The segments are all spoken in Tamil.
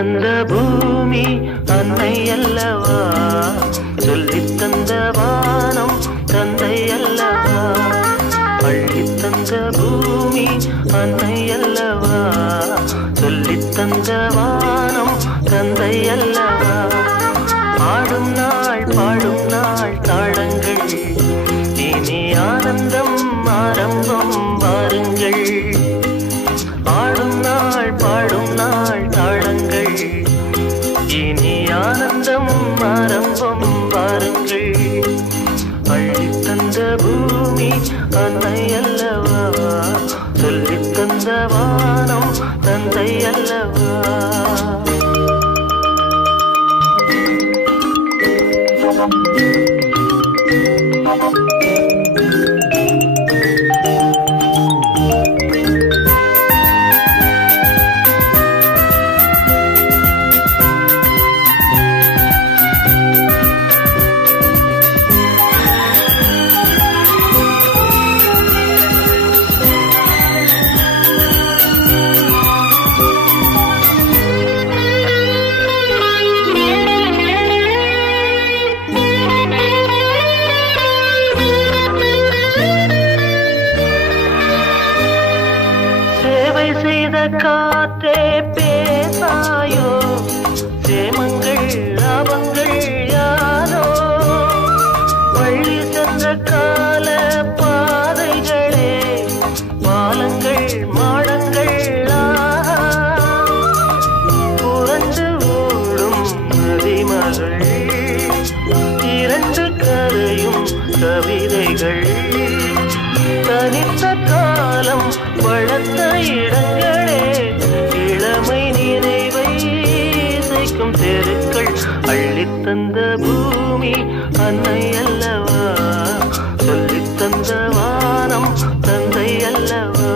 தந்த பூமி அன்னை அல்லவா, சொல்லித் தந்த வானம் தந்தை அல்லவா. அள்ளித் தந்த பூமி அன்னை அல்லவா, சொல்லித் தந்த வானம் தந்தை அல்லவா. ஆடும் நாள் பாடும் நாள் தாளங்கள், இனி ஆனந்தம் ஆரம்பம் வாருங்கள். ஆடும் நாள் பாடும் நாள் தாளங்கள், இனி ஆனந்தம் ஆரம்பம் வாருங்கள். அள்ளித் தந்த பூமி அன்னை அல்லவா, சொல்லித் தந்த வானம் தந்தை அல்லவா. செய்த காற்றே பேசாயோ, சேமங்கள் லாபங்கள் யாரோ. வழி சென்ற கால பாதைகளே, பாலங்கள் மாடங்கள் புரண்டு ஓடும் நதிமகள், இரண்டு கரையும் கவிதைகள். தனித்த காலம் வளர்த்த இடங்களே, இளமை நினைவை இசைக்கும் தெருக்கள். அள்ளித் தந்த பூமி அன்னை அல்லவா, சொல்லித் தந்த வானம் தந்தை அல்லவா.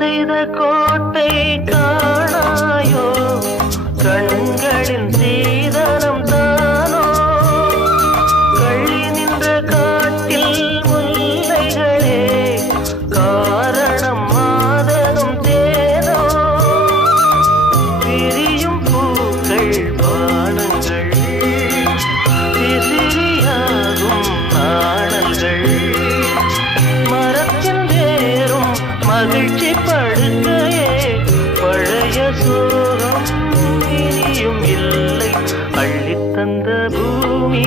செய்த கோட்டை காணாயோ, கண்களின் சீதனம் தானோ. கள்ளி நின்ற காட்டில் முல்லைகளே, காரணம் மாதனும் தேனோ. விரியும் பூக்கள் பானங்கள், விசிறியாகும் நாணல்கள். மரத்தில் வேறும் மகிழ்ச்சி படுக்கையே, பழைய சோகம் இனியும் இல்லை. அள்ளித் தந்த பூமி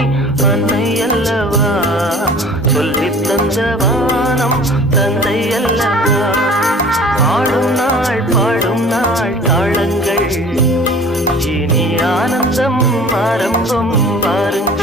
அன்னை அல்லவா, சொல்லித் தந்த வானம் தந்தை அல்லவா. ஆடும் நாள் பாடும் நாள் தாளங்கள், இனி ஆனந்தம் ஆரம்பம் வாருங்கள்.